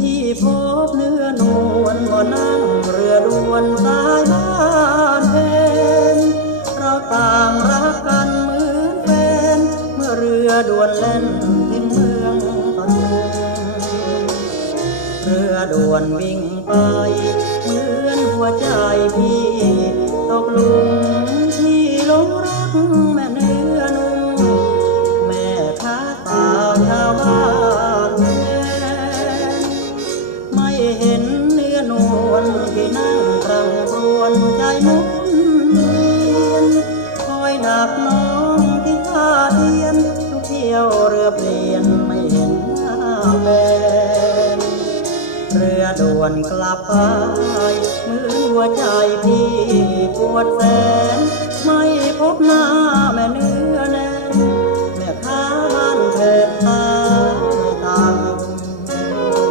ที่พบเนื้อนวลก็นั่งเรือด่วนสายบ้านเพนเราต่างรักกันเหมือนแฟนเมื่อเรือด่วนเล่นถึงเมืองปทุมเรือด่วนวิ่งไป เหมือนหัวใจพี่ตกหลุมที่ลงรัก เห็นเนื้อนวลที่นั่งรำครวญใจมุนเวียนคอยหนักน้องที่ท่าเทียนทุกเที่ยวเรือเปลี่ยนไม่เห็นหน้าแฟนเรือด่วนกลับไปมือหัวใจพี่ปวดแสนไม่พบหน้า